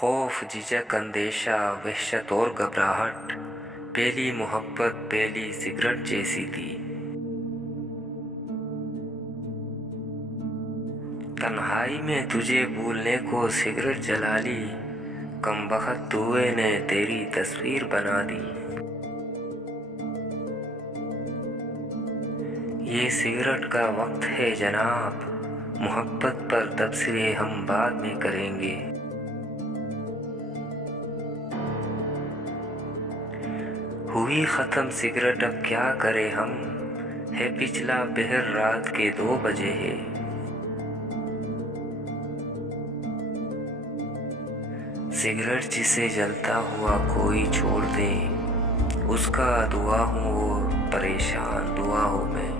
खौफ, झिझक, अंदेशा, वहशत और घबराहट पहली मोहब्बत पहली सिगरेट जैसी थी। तन्हाई में तुझे भूलने को सिगरेट जला ली, कमबख्त धुएं ने तेरी तस्वीर बना दी। ये सिगरेट का वक्त है जनाब, मोहब्बत पर तबसरे हम बाद में करेंगे। हुई ख़त्म सिगरेट अब क्या करें हम, है पिछला पहर रात के 2 बजे है। सिगरेट जिसे जलता हुआ कोई छोड़ दे, उसका दुआ हूँ वो परेशान दुआ हूँ मैं।